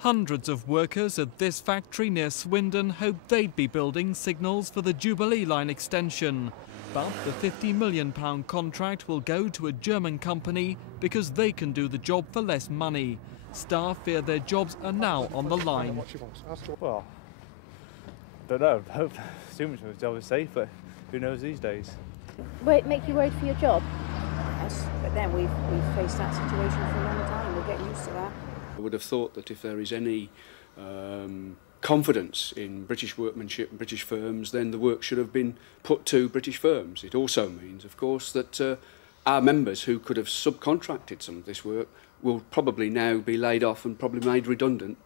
Hundreds of workers at this factory near Swindon hoped they'd be building signals for the Jubilee Line extension. But the £50 million contract will go to a German company because they can do the job for less money. Staff fear their jobs are now on the line. Well, don't know. Hope, assuming the job is safe, but who knows these days? Will it make you worried for your job? Yes, but then we've faced that situation for a long time. We're getting used to that. I would have thought that if there is any confidence in British workmanship and British firms, then the work should have been put to British firms. It also means, of course, that our members who could have subcontracted some of this work will probably now be laid off and probably made redundant.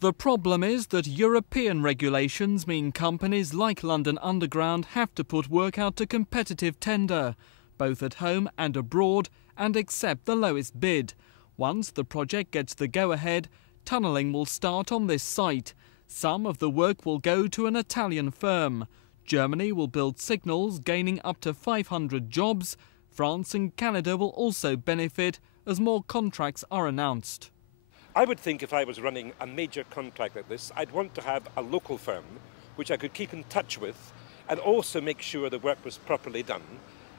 The problem is that European regulations mean companies like London Underground have to put work out to competitive tender, both at home and abroad, and accept the lowest bid. Once the project gets the go-ahead, tunnelling will start on this site. Some of the work will go to an Italian firm. Germany will build signals, gaining up to 500 jobs. France and Canada will also benefit as more contracts are announced. I would think if I was running a major contract like this, I'd want to have a local firm which I could keep in touch with and also make sure the work was properly done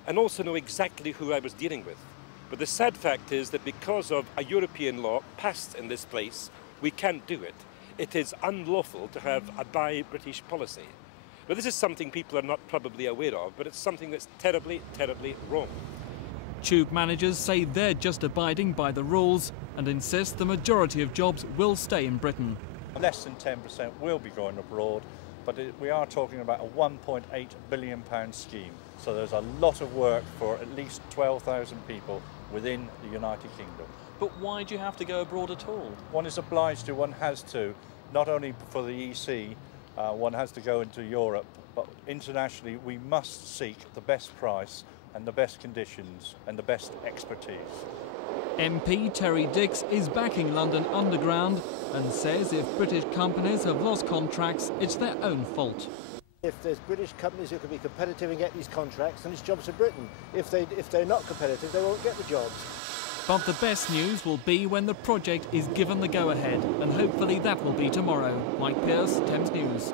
and also know exactly who I was dealing with. But the sad fact is that because of a European law passed in this place, we can't do it. It is unlawful to have a buy British policy. But this is something people are not probably aware of, but it's something that's terribly, terribly wrong. Tube managers say they're just abiding by the rules and insist the majority of jobs will stay in Britain. Less than 10% will be going abroad, but we are talking about a £1.8 billion scheme. So there's a lot of work for at least 12,000 people within the United Kingdom. But why do you have to go abroad at all? One is obliged to, one has to, not only for the EC, one has to go into Europe, but internationally we must seek the best price and the best conditions and the best expertise. MP Terry Dix is backing London Underground and says if British companies have lost contracts, it's their own fault. If there's British companies who can be competitive and get these contracts, then it's jobs for Britain. If they're not competitive, they won't get the jobs. But the best news will be when the project is given the go-ahead, and hopefully that will be tomorrow. Mike Pearce, Thames News.